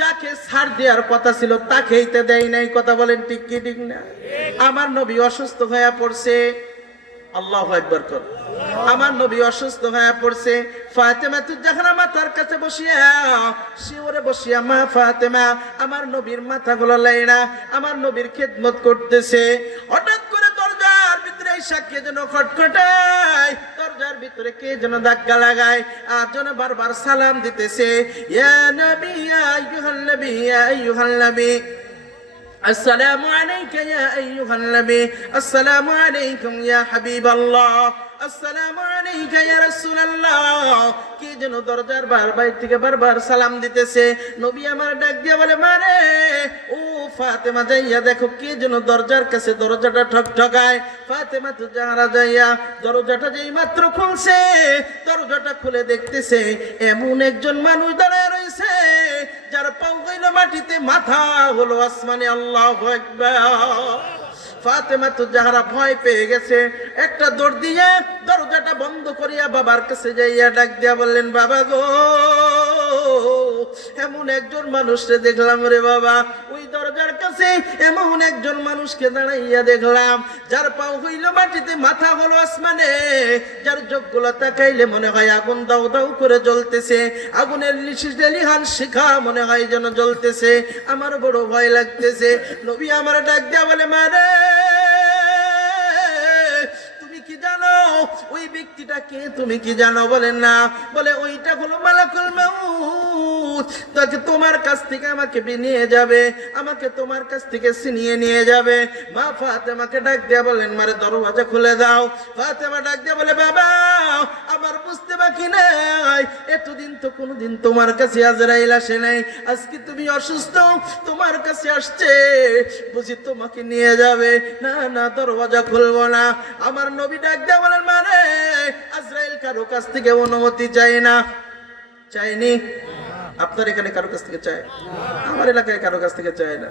যাকে ছাড় দেওয়ার কথা ছিল তাকেই তো দেয় নাই। কথা বলেন ঠিক কি ঠিক না? আমার নবী অসুস্থ হয়ে পড়ছে, আল্লাহু আকবার কর। আমার নবী অসুস্থ হয়ে পড়ছে, ফাতেমা জাহরা মাথার কাছে বসিয়া শিওরে বসিয়া, মা ফাতেমা আমার নবীর মাথাগুলো লাইনা আমার নবীর খেদমত করতেছে। হঠাৎ করে দরজার ভিতরে এসে কে যেন খটখটায়, দরজার ভিতরে কে যেন ধাক্কা লাগায়, আর যেন বারবার সালাম দিতেছে, ইয়া নবী ইয়া আইয়ুহান নবী ইয়া আইয়ুহান নবী, আসসালামু আলাইকা ইয়া আইয়ুহান নবী, আসসালামু আলাইকুম ইয়া হাবিবাল্লাহ, আসসালামু আলাইকা ইয়া রাসূলুল্লাহ। কি যেন দরজার বাইরে থেকে বারবার সালাম দিতেছে। নবী আমার ডাক দিয়ে বলে, মারে ও ফাতেমা, যাইয়া দেখো কে যেন দরজার কাছে দরজাটা ঠকঠকায়। ফাতেমা তো জাহরা যাইয়া দরজাটা যেই মাত্র খুলছে, দরজাটা খুলে দেখতেছে এমন একজন মানুষ দাঁড়ায় রয়েছে যার পাও হইল মাটিতে, মাথা হলো আসমানে। আল্লাহু আকবার। ফাতেমা তো জাহরা ভয় পেয়ে গেছে, একটা দৌড় দিয়ে দরজাটা বন্ধ করিয়া বাবার কাছে যাইয়া ডাক দিয়া বললেন, বাবা গো, এমন একজন মানুষকে দেখলাম রে বাবা, ওই দরজার কাছে এমন একজন মানুষকে দাঁড়াইয়া দেখলাম যার পাও হইল মাটিতে, মাথা হলো আসমানে, যার চোখগুলো তাকাইলে মনে হয় আগুন দাউ দাউ করে জ্বলতেছে, আগুনের লিহান শিখা মনে হয় যেন জ্বলতেছে। আমার বড় ভয় লাগতেছে। নবী আমার ডাক দিয়া বলে, মারে তুমি কি জানো ওই ব্যক্তিটা কে? তুমি কি জানো? বলেন না। বলে, ওইটা হলো মালাকুল মাউত, তাকে তোমার কাছ থেকে আমাকে নিয়ে যাবে, আমাকে তোমার কাছ থেকে ছিনিয়ে নিয়ে যাবে। মা ফাতেমাকে ডাক দিয়া বলেন, মারে দরওয়াজা খুলে দাও। ফাতেমা ডাক দিয়া বলে, বাবা আমার বুঝতে বাকি নাই, এতদিন তো কোনোদিন তোমার কাছে আজরাইল আসে নাই, আজকে তুমি অসুস্থ, তোমার কাছে আসছে, বুঝি তোমাকে নিয়ে যাবে। না না, দরওয়াজা খুলবো না। আমার নবী ডাক দিয়া বলেন, মানে আজরাইল কারো কাছ থেকে অনুমতি চাই না। চাইনি? আপনার এখানে কারো কাছ থেকে চায়? আমার এলাকায় কারো কাছ থেকে চায় না।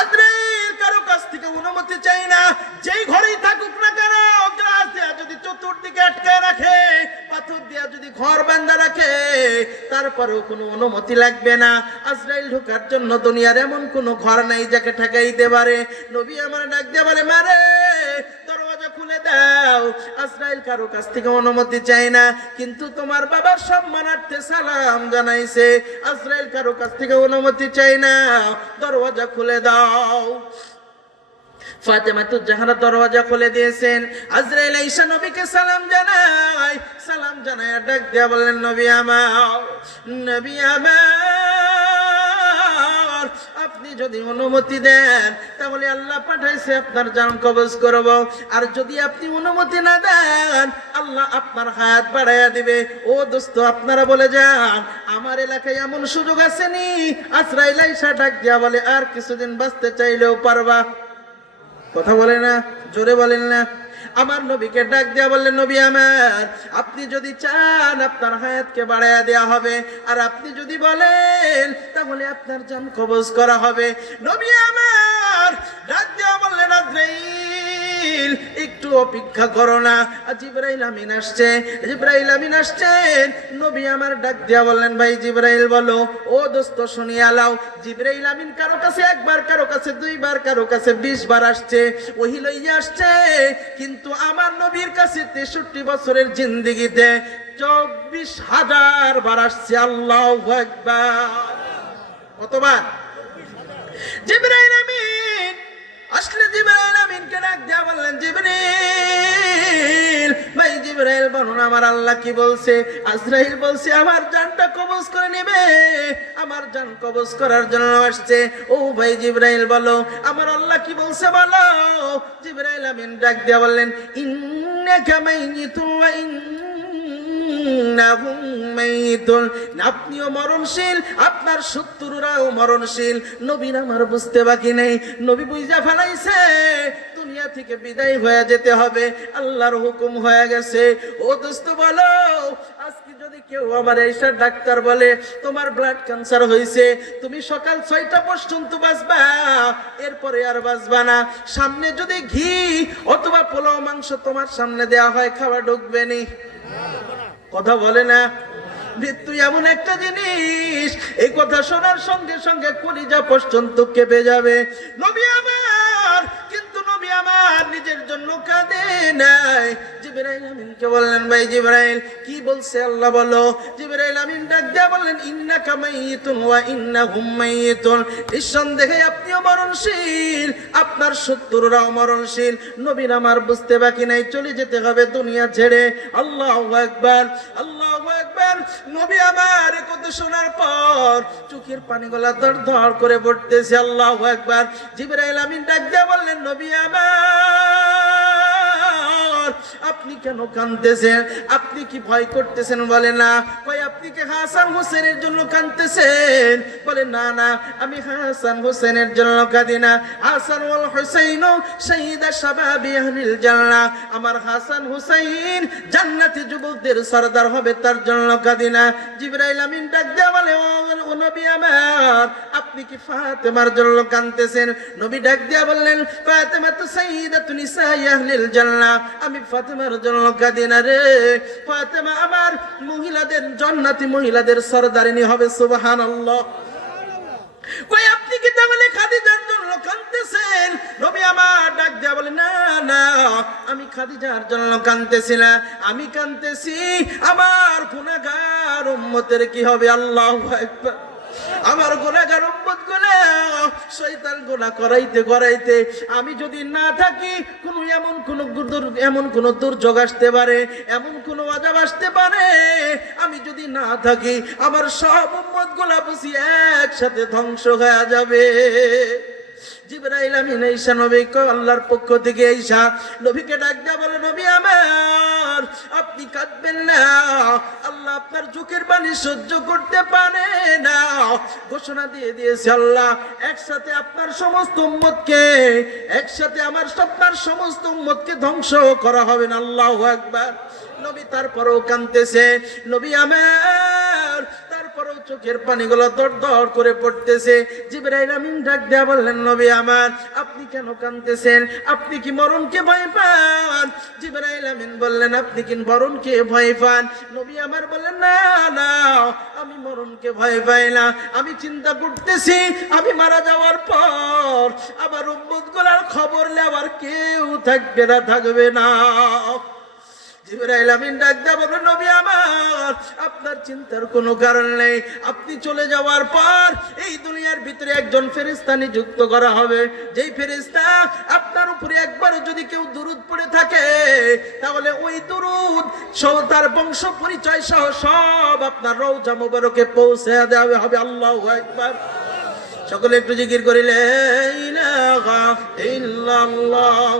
আজরাইল কারো কাছ থেকে অনুমতি চাই না। যেই ঘরেই থাকুক না কেন, গ্লাস দেয়া যদি চতুর্দিকে আটকে রাখে, পাথর দেয়া যদি ঘর বান্ধা রাখে, তারপরেও কোনো অনুমতি লাগবে না। আজরাইল ঢোকার জন্য দুনিয়ার এমন কোনো ঘর নাই যাকে ঠেকাইতে পারে। নবী আমার ডাক দিয়ে বলে, মারে দরওয়াজা খুলে দাও। আজরাইল কারো কাছ থেকে অনুমতি চাই না, কিন্তু তোমার বাবার সম্মানার্থে সালাম জানাইছে। আজরাইল কারো কাছ থেকে অনুমতি চাই না, দরওয়াজা খুলে দাও। ফাতেমা তো জাহরা দরওয়াজা খুলে দিয়েছেন। আজরাইল আয়েশা নবীকে সালাম জানায়, সালাম জানায় ডাক দিয়া বললেন, নবী আমার, নবী আমার, আপনি যদি অনুমতি দেন তাহলে আল্লাহ পাঠাইছে আপনার জান কবজ করব, আর যদি আপনি অনুমতি না দেন আল্লাহ আপনার হায়াত বাড়াইয়া দিবে। ও দোস্ত, আপনারা বলে যান, আমার এলাকায় এমন সুযোগ আসেনি। আজরাইল আয়েশা ডাক দিয়া বলে, আর কিছুদিন বাঁচতে চাইলেও পারবা। কথা বলে না, জোরে বলেন না। আমার নবীকে ডাক দেয়া বললেন, নবী আমার, আপনি যদি চান আপনার হায়াতকে বাড়াইয়া দেয়া হবে, আর আপনি যদি বলেন তাহলে আপনার জান কবজ করা হবে। নবী আমার ডাক দেয়া বললেন, আজরাইল একটু অপেক্ষা করো না, জিবরাইল আমিন আসছে, জিবরাইল আমিন আসছেন। নবী আমার ডাক দেয়া বললেন, ভাই জিবরাইল বলো। ও দোস্ত শুনিয়া লাও, জিবরাইল আমিন কারো কাছে একবার, কারো কাছে দুইবার, কারো কাছে 20 বার আসছে, ওহী লইয়া আসছে, কিন্তু আমার নবীর কাছে 63 বছরের জিন্দেগিতে 24,000 বার আসছে। আল্লাহু আকবার। কতবার? জিবরাইল আমিন আসলে জিবরাইল আমিনকে ডাক দেয়া বললেন, জিবরাইল, ভাই জিবরাইল বলুন আমার আল্লাহ কি বলছে? আজরাইল বলছে আমার জানটা কবজ করে নেবে, আমার জান কবজ করার জন্য আসছে। ও ভাই জিবরাইল বলো আমার আল্লাহ কি বলছে বলো। জিবরাইল আমিন ডাক দেয়া বললেন, ইন্নাকা মাইয়িতুন ওয়া ইন্নাহুম মাইয়িতুন, আপনিও মরণশীল, আপনার শত্রুরাও মরণশীল। নবীর আমার বুঝতে বাকি নেই, নবী বুঝা ফেলাইছে দুনিয়া থেকে বিদায় হয়ে যেতে হবে, আল্লাহর হুকুম হয়ে গেছে। ও দোস্ত বলো, আজকে যদি কেউ আমার এইসব ডাক্তার বলে তোমার ব্লাড ক্যান্সার হয়েছে, তুমি সকাল 6টা পর্যন্ত বাঁচবা, এরপরে আর বাঁচবা না, সামনে যদি ঘি অথবা পোলাও মাংস তোমার সামনে দেয়া হয়, খাওয়া ঢুকবে নি। কথা বলে না। মৃত্যু এমন একটা জিনিস, এই কথা শোনার সঙ্গে সঙ্গে কলিজা পর্যন্ত কেঁপে যাবে। নবী আমার, কিন্তু নবী আমার নিজের জন্য কাঁদে নাই। জিবরাইল আমিনকে বললেন, ভাই জিবরাইল কি বলছে আল্লাহ বলো। জিবরাইল আমিন ডাক দিয়ে বললেন, ইন্নাকা মাইয়িতুন ওয়া ইন্নাহুম মাইয়িতুন, নিঃসন্দেহে আপনিও মরণশীল, আপনার শত্রুরাও মরণশীল। নবীর আমার বুঝতে বাকি নাই, চলে যেতে হবে দুনিয়া ছেড়ে। আল্লাহু আকবার, আল্লাহু আকবার। নবী আমার এ কথা শোনার পর চোখের পানিগুলা দর দর করে পড়তেছে। আল্লাহু আকবার। জিবরাইল আমিন ডাক দিয়ে বললেন, নবী আমার, আপনি কেন কাঁদতেছেন? আপনি কি ভয় করতেছেন? বলে না। কই আপনি কি হাসান হোসেনের জন্য কাঁদতেছেন? বলে না না, আমি হাসান হোসেনের জন্য কাঁদি না। হাসান ওয়াল হুসাইন শাহিদা শাবাবি আহলিল জান্নাহ, আমার হাসান হুসাইন জান্নাতি যুবকদের সরদার হবে, তার জন্য কাঁদি না। জিবরাইল আমিন ডাক দিয়ে বলে, ও নবী আমার, আপনি কি ফাতেমার জন্য কাঁদতেছেন? নবী ডাক দিয়ে বললেন, ফাতেমা তো সাইয়্যিদাতু নিসাই আহলিল জান্নাহ, আমি ফাতেমার জন্য কাঁদি না রে। ফাতেমা আমার মহিলাদের, জান্নাতি মহিলাদের সরদারিনী হবে। সুবহানাল্লাহ। কই আপনি কি তাহলে খাদিজার জন্য কাঁদতেছেন? নবী আমার ডাক দিয়া বলে, না না, আমি খাদিজার জন্য কাঁদতেছি না, আমি কাঁদতেছি আমার গুনাহগার উম্মতের কি হবে। আল্লাহু আকবার। আমার গুনাহগার উম্মত গুলো শয়তান গুনাহ করাইতে করাইতে আমি যদি না থাকি, এমন কোন দুর্যোগ আসতে পারে, এমন কোন আযাব আসতে পারে, আমি যদি না থাকি আমার সব উম্মত গুলা বুঝি একসাথে ধ্বংস হয়ে যাবে। জিবরাইল আমিন ঈসা নবীকে আল্লাহর পক্ষ থেকে ঈসা নবীকে ডাক দেয়া বলে, নবী আমার, আপনি কাঁদবেন না, আল্লাহ আপনার চোখের পানি সহ্য করতে পারে না। ঘোষণা দিয়ে দিয়েছে আল্লাহ, একসাথে আপনার সমস্ত উম্মতকে, একসাথে আপনার সমস্ত উম্মতকে ধ্বংস করা হবে না। আল্লাহু আকবার। নবী তারপরেও কাঁদতেছে। নবী আমার তারপরেও চোখের পানিগুলো দর দর করে পড়তেছে। জিবরাইল আমিন ডাক দেয়া বললেন, নবী আমার, আপনি কেন কাঁদতেছেন? আপনি কি মরণকে ভয় পান? জিবরাইল আমিন বললেন, আপনি কি মরণকে ভয় পান? নবী আমার বললেন, না না, আমি মরণকে ভয় পাই না। আমি চিন্তা করতেছি আমি মারা যাওয়ার পর আমার উম্মতগুলোর খবর নেওয়ার কেউ থাকবে না। জিবরাইল আমিন ডাক দেয়া বললেন, নবী আমার, আপনার চিন্তার কোনো কারণ নেই। আপনি চলে যাওয়ার পর এই দুনিয়ার ভিতরে একজন ফেরেশতা নিযুক্ত করা হবে, যেই ফেরেশতা আপনার উপরে একবারও যদি কেউ দুরূদ পড়ে থাকে, তাহলে ওই দুরূদ সহ তার বংশ পরিচয় সহ সব আপনার রওজা মুবারকে পৌঁছে দেওয়া হবে। আল্লাহু আকবার। সকলে একটু জিকির করিলে, লা ইলাহা ইল্লাল্লাহ।